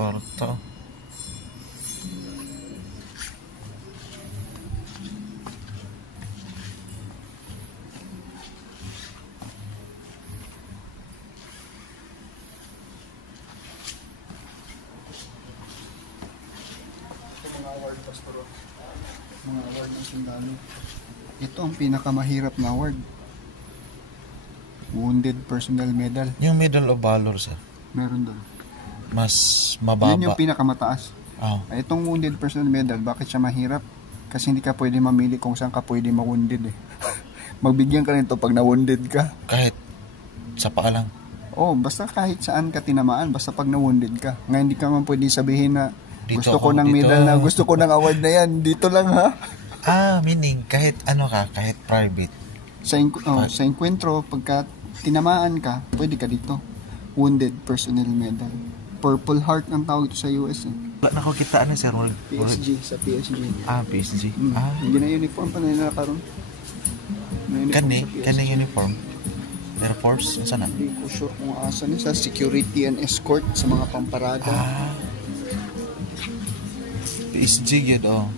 Kwarto. Mga award, Pastor. Mga award ng sundalo. Ito ang pinakamahirap na award. Wounded Personnel Medal. Yung Medal of Valor, sir. Meron doon. Mas mababa. Yun yung pinakamataas. Oh. Itong Wounded Personnel Medal, bakit siya mahirap? Kasi hindi ka pwede mamili kung saan ka pwede ma-wounded eh. Magbigyan ka nito pag na-wounded ka. Kahit sa paa lang. Oh, basta kahit saan ka tinamaan, basta pag na-wounded ka. Ngayon hindi ka man pwede sabihin na Dito gusto ko ako, ng dito. medal na, gusto ko ng award na yan, dito lang ha. Meaning kahit ano ka, kahit private. Sa enkwentro, pagka tinamaan ka, pwede ka dito. Wounded Personnel Medal. Purple Heart ang tawag ito sa US eh. Wala na ko kita ano, sir. PSG, sa PSG. PSG. Hindi na uniform pa na nakaroon. Kani uniform. Air Force, saan na? Hindi ko sure kung asan sa security and escort sa mga pamparada. PSG yun, oh.